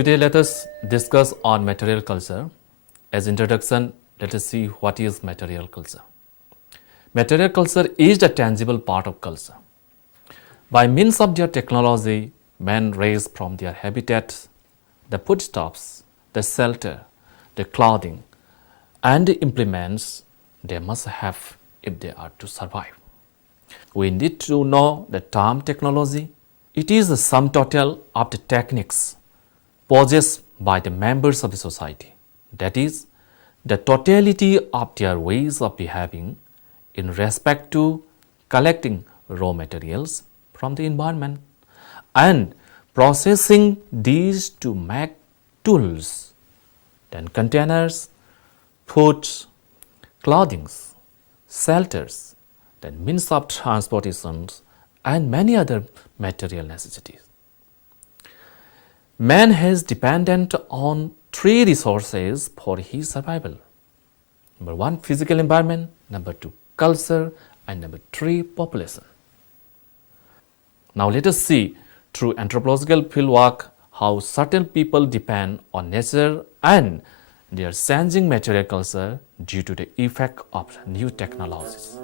Today let us discuss on material culture. As introduction, let us see what is material culture. Material culture is the tangible part of culture. By means of their technology, men raise from their habitats the foodstuffs, the shelter, the clothing, and the implements they must have if they are to survive. We need to know the term technology. It is the sum total of the techniques possessed by the members of the society. That is, the totality of their ways of behaving in respect to collecting raw materials from the environment and processing these to make tools, then containers, foods, clothing, shelters, then means of transportation, and many other material necessities. Man is dependent on three resources for his survival. Number one, physical environment. Number two, culture. And number three, population. Now let us see through anthropological fieldwork how certain people depend on nature and their changing material culture due to the effect of new technologies.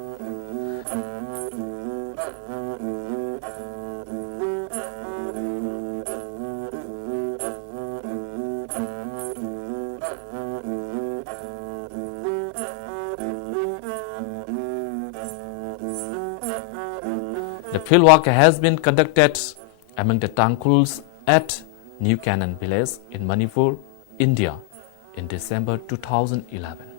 The fieldwork has been conducted among the Tangkhuls at New Canaan village in Manipur, India in December 2011.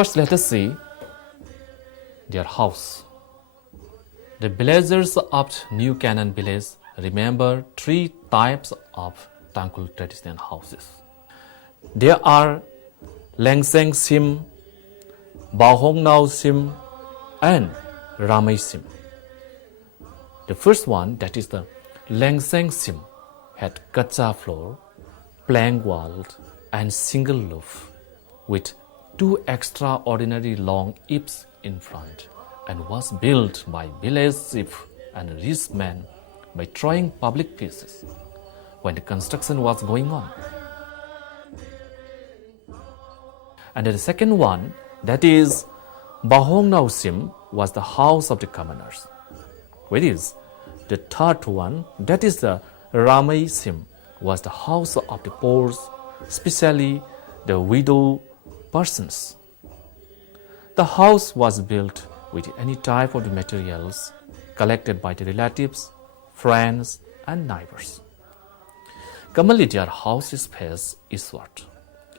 First, let us see their house. The villagers of New Canaan village remember three types of Tangkhul traditional houses. There are Lengseng Shim, Vahongnao Shim, and Ramai Shim. The first one, that is the Lengseng Shim, had kacha floor, plank walls, and single roof with two extraordinary long eaves in front, and was built by village chief and rich men by throwing public pieces when the construction was going on. And the second one, that is Vahongnao Shim, was the house of the commoners. Whereas the third one, that is the Ramai Shim, was the house of the poor, especially the widow persons. The house was built with any type of the materials collected by the relatives, friends, and neighbors. Commonly, their house is faced eastward.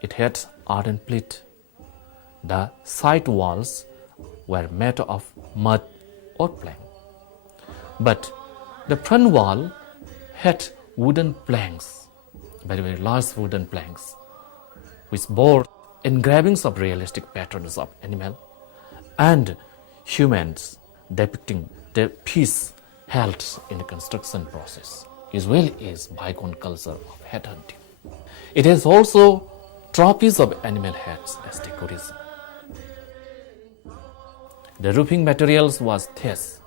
It had earthen plate. The side walls were made of mud or plank. But the front wall had wooden planks, very, very large wooden planks, which bore engravings of realistic patterns of animal and humans depicting the peace held in the construction process, as well as bygone culture of head hunting. It has also trophies of animal heads as decoration. The roofing materials was this.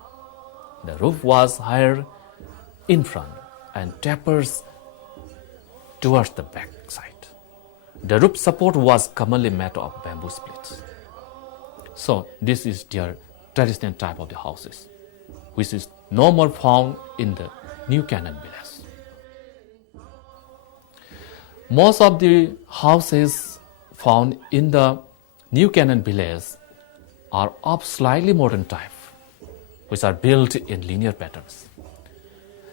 The roof was higher in front and tapers towards the back side. The roof support was commonly made of bamboo splits. So this is their traditional type of the houses, which is no more found in the New Canaan village. Most of the houses found in the New Canaan village are of slightly modern type, which are built in linear patterns.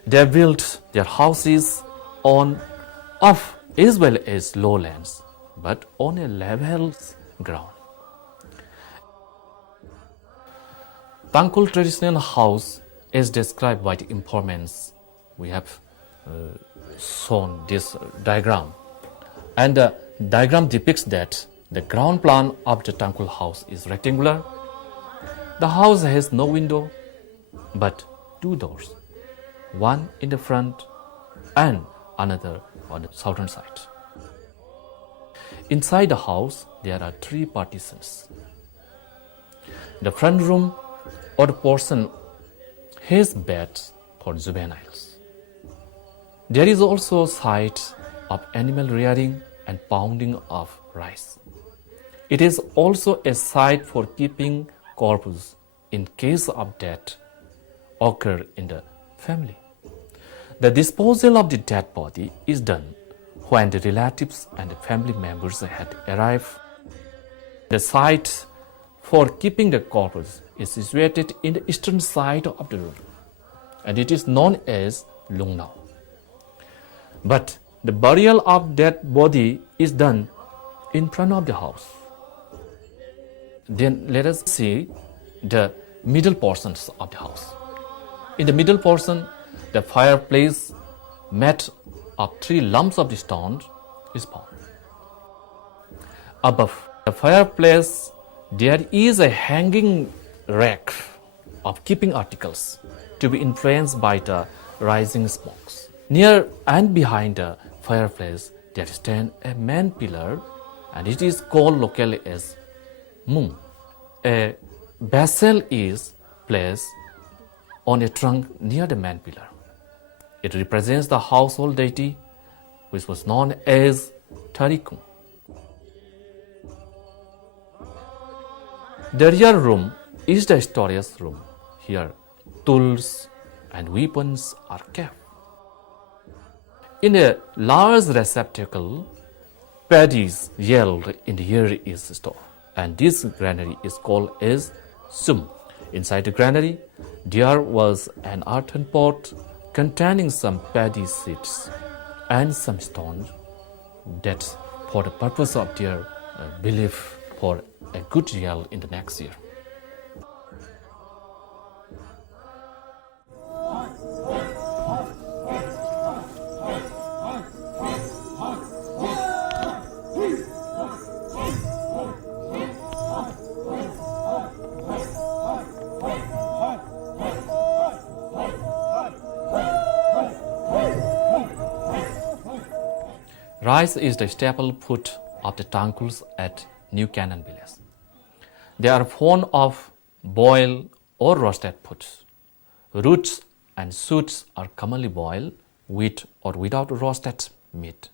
They built their houses on up as well as lowlands, but on a level ground. Tangkhul traditional house is described by the informants. We have shown this diagram, and the diagram depicts that the ground plan of the Tangkhul house is rectangular. The house has no window, but two doors, one in the front and another on the southern side. Inside the house, there are three partitions. The front room or the portion has beds for juveniles. There is also a site of animal rearing and pounding of rice. It is also a site for keeping corpus in case of death occur in the family. The disposal of the dead body is done when the relatives and the family members had arrived. The site for keeping the corpus is situated in the eastern side of the room, and it is known as Lungnao. But the burial of dead body is done in front of the house. Then let us see the middle portions of the house. In the middle portion, the fireplace made of three lumps of the stone is found. Above the fireplace, there is a hanging rack of keeping articles to be influenced by the rising smokes. Near and behind the fireplace, there stands a main pillar, and it is called locally as mung. A vessel is placed on a trunk near the main pillar. It represents the household deity, which was known as Tarikung. The rear room is the storage room. Here, tools and weapons are kept. In a large receptacle, paddies yelled in the rear is stored, and this granary is called as sum. Inside the granary, there was an earthen pot containing some paddy seeds and some stones, that for the purpose of their belief for a good yield in the next year. Rice is the staple food of the Tangkhuls at New Canaan village. They are fond of boiled or roasted foods. Roots and shoots are commonly boiled with or without roasted meat.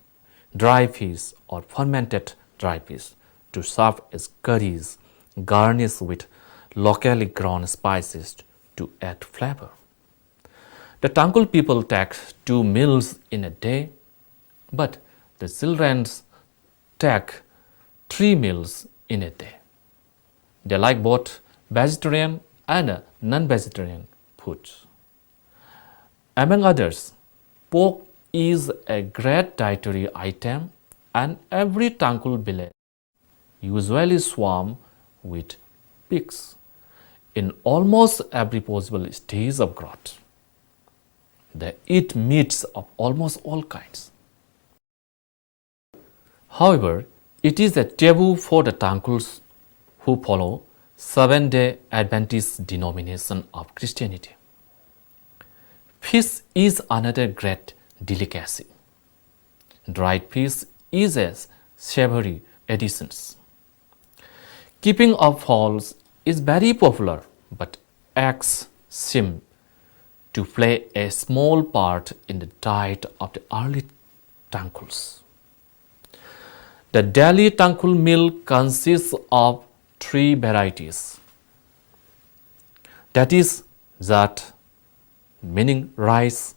Dry fish or fermented dry fish to serve as curries garnished with locally grown spices to add flavor. The Tangkhul people take 2 meals in a day, but the children take 3 meals in a day. They like both vegetarian and non-vegetarian foods. Among others, pork is a great dietary item, and every Tangkhul village usually swarm with pigs in almost every possible stage of growth. They eat meats of almost all kinds. However, it is a taboo for the Tangkhuls who follow Seventh-day Adventist denomination of Christianity. Fish is another great delicacy. Dried fish is a savory addition. Keeping of fowls is very popular, but eggs seem to play a small part in the diet of the early Tangkhuls. The daily Tangkhul meal consists of 3 varieties: That is Zat, meaning rice,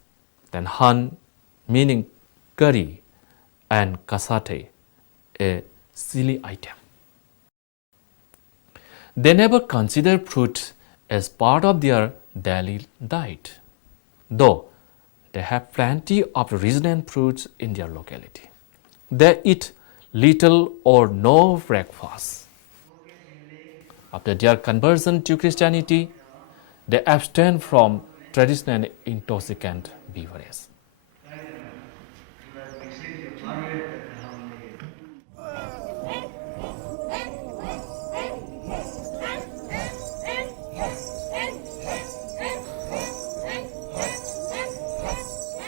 then Han, meaning curry, and Kasate, a silly item. They never consider fruit as part of their daily diet, though they have plenty of resident fruits in their locality. They eat little or no breakfast. After their conversion to Christianity, they abstain from traditional intoxicant beverages.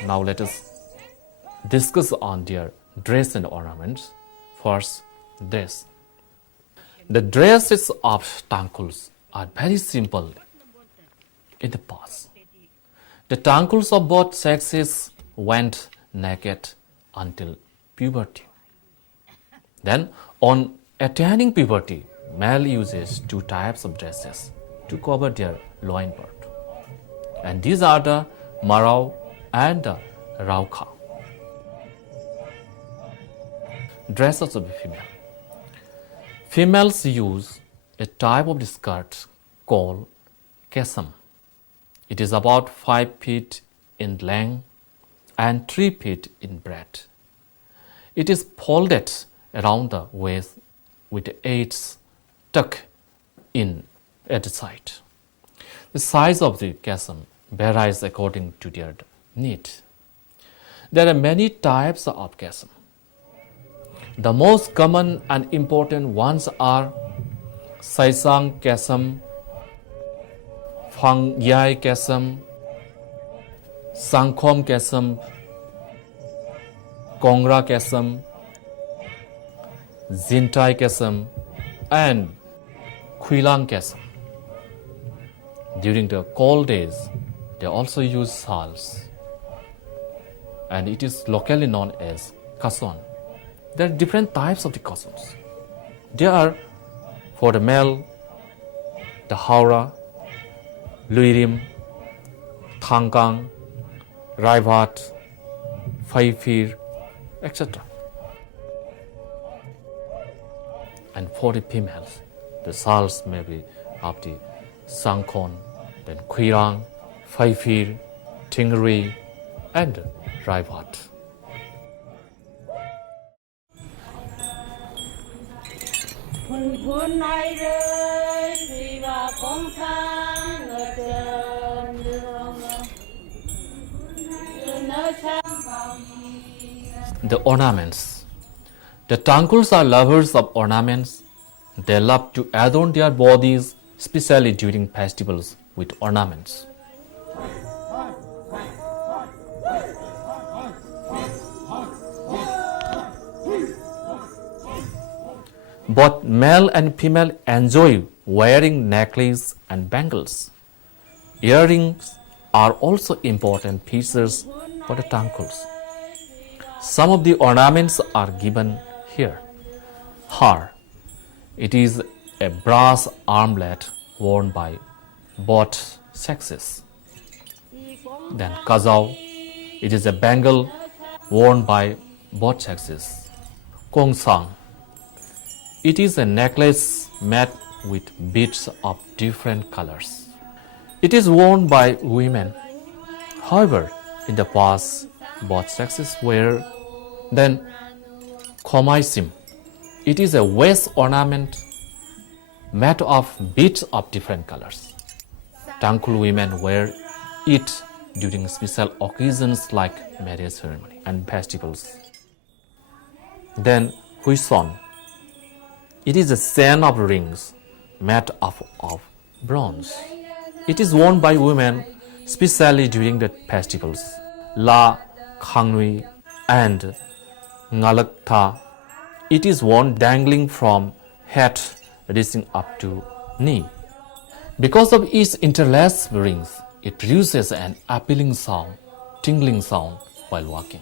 Now let us discuss on their dress and ornaments. First, dress. The dresses of Tangkhuls are very simple in the past. The Tangkhuls of both sexes went naked until puberty. Then, on attaining puberty, male uses two types of dresses to cover their loin part. And these are the Marau and the Raukha. Dresses of the female. Females use a type of skirt called kesam. It is about 5 feet in length and 3 feet in breadth. It is folded around the waist with the ends tucked in at the side. The size of the kesam varies according to their need. There are many types of kesam. The most common and important ones are Saisang kesam, Fangyai kesam, Sangkhom kesam, Kongra kesam, Zintai kesam, and Khuilang kesam. During the cold days, they also use shawls, and it is locally known as kason. There are different types of the kasons. There are, for the male, the Haura, Luirim, Thangkang, Raivat, Phaifir, etc. And for the females, the shawls may be of the Sangkhon, then Khuirang, Phaifir, Tingri, and Raivat. The ornaments. The Tangkhuls are lovers of ornaments. They love to adorn their bodies, especially during festivals, with ornaments. Both male and female enjoy wearing necklaces and bangles. Earrings are also important features for the Tangkhuls. Some of the ornaments are given here. Har. It is a brass armlet worn by both sexes. Then Kazao. It is a bangle worn by both sexes. Kongsang. It is a necklace made with beads of different colors. It is worn by women. However, in the past, both sexes wear. Then Khomaisim. It is a waist ornament made of beads of different colors. Tangkhul women wear it during special occasions like marriage ceremony and festivals. Then Huison. It is a chain of rings made of bronze. It is worn by women, especially during the festivals, La Khangnui and Ngalakta. It is worn dangling from head, reaching up to knee. Because of its interlaced rings, it produces an appealing sound, tingling sound while walking.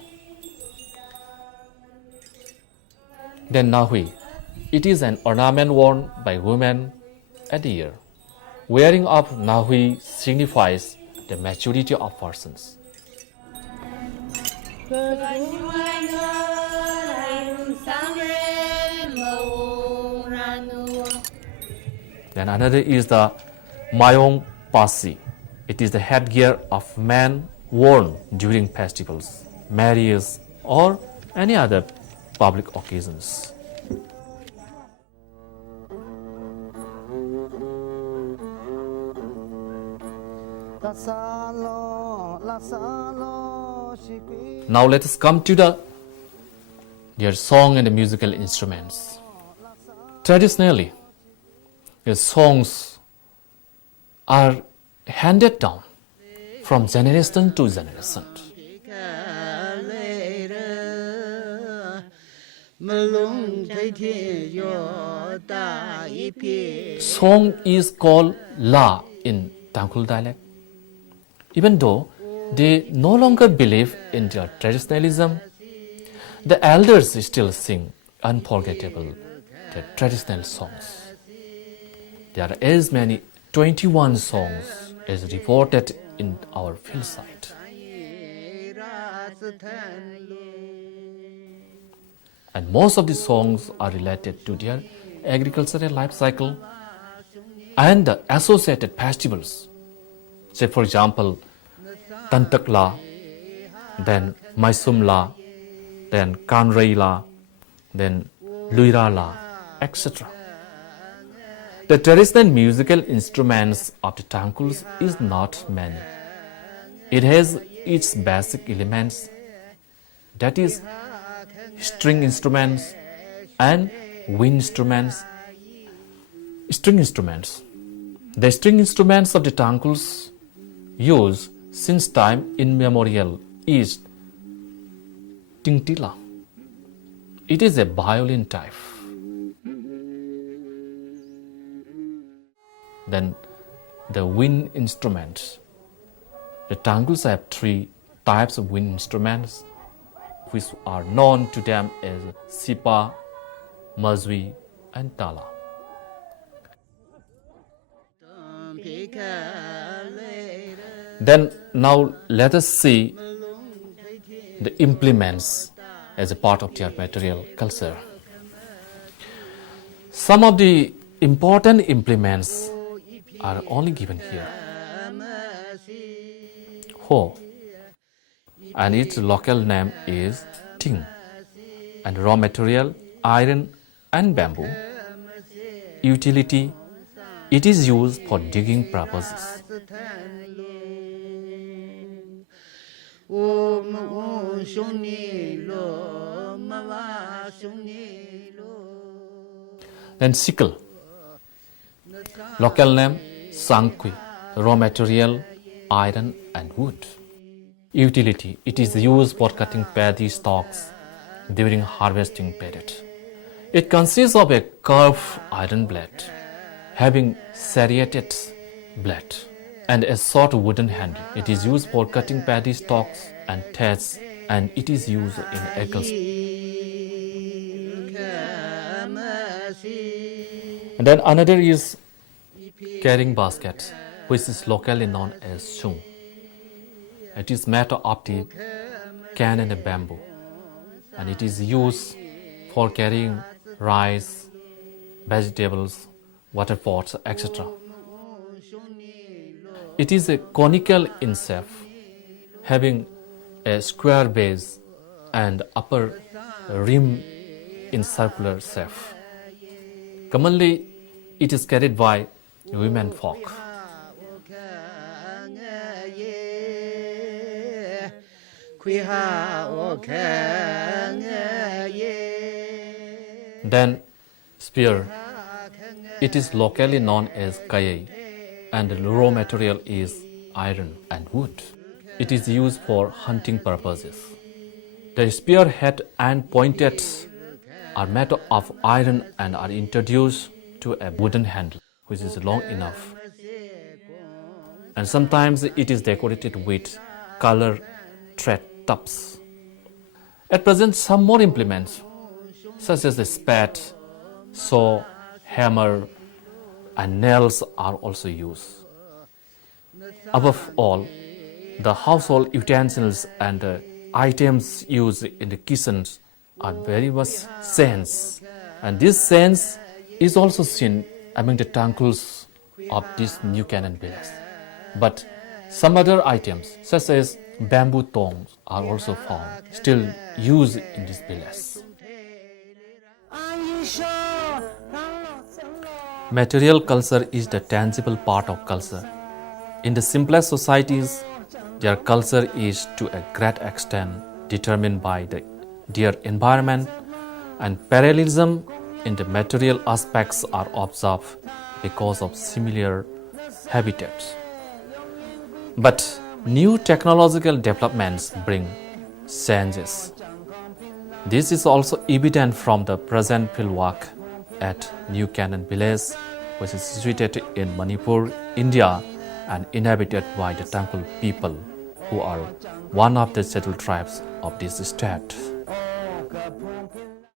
Then Nahui. It is an ornament worn by women at the ear. wearing of nahui signifies the maturity of persons. Then another is the mayong pasi. It is the headgear of man worn during festivals, marriages, or any other public occasions. Now let us come to their song and the musical instruments. Traditionally, the songs are handed down from generation to generation. Song is called la in Tangkhul dialect. Even though they no longer believe in their traditionalism, the elders still sing unforgettable their traditional songs. There are as many 21 songs as reported in our field site. And most of the songs are related to their agricultural life cycle and the associated festivals. Say for example, Tantak La, then Maisum La, then Kanrei La, then Luira La, etc. The traditional musical instruments of the Tangkhuls is not many. It has its basic elements, that is, string instruments and wind instruments. String instruments. The string instruments of the Tangkhuls used since time immemorial is tingtila. It is a violin type. Then the wind instruments. The Tangkhuls have three types of wind instruments, which are known to them as sipa, mazwi, and tala. Then now let us see the implements as a part of their material culture. Some of the important implements are only given here. Ho, and its local name is ting, and raw material iron and bamboo. Utility, it is used for digging purposes. Then sickle, local name sankui, raw material iron and wood. Utility, it is used for cutting paddy stalks during harvesting period. It consists of a curved iron blade having serrated blade and a short wooden handle. It is used for cutting paddy stalks and threads, and it is used in agriculture. And then another is carrying basket, which is locally known as shung. It is made of the can and bamboo, and it is used for carrying rice, vegetables, water pots, etc. It is a conical in shape, having a square base and upper rim in circular shape. Commonly, it is carried by women folk. Then spear, it is locally known as kayai, and the raw material is iron and wood. It is used for hunting purposes. The spearhead and pointets are made of iron and are introduced to a wooden handle, which is long enough. And sometimes it is decorated with color thread tops. At present, some more implements, such as the spade, saw, hammer, and nails are also used. Above all, the household utensils and items used in the kitchens are very much sense, and this sense is also seen among the tangkuls of this new Canaan village. But some other items, such as bamboo tongs, are also found still used in this village. Material culture is the tangible part of culture. In the simplest societies, their culture is to a great extent determined by their environment, and parallelism in the material aspects are observed because of similar habitats. But new technological developments bring changes. This is also evident from the present fieldwork at New Canaan village, which is situated in Manipur, India, and inhabited by the Tangkul people, who are one of the scheduled tribes of this state.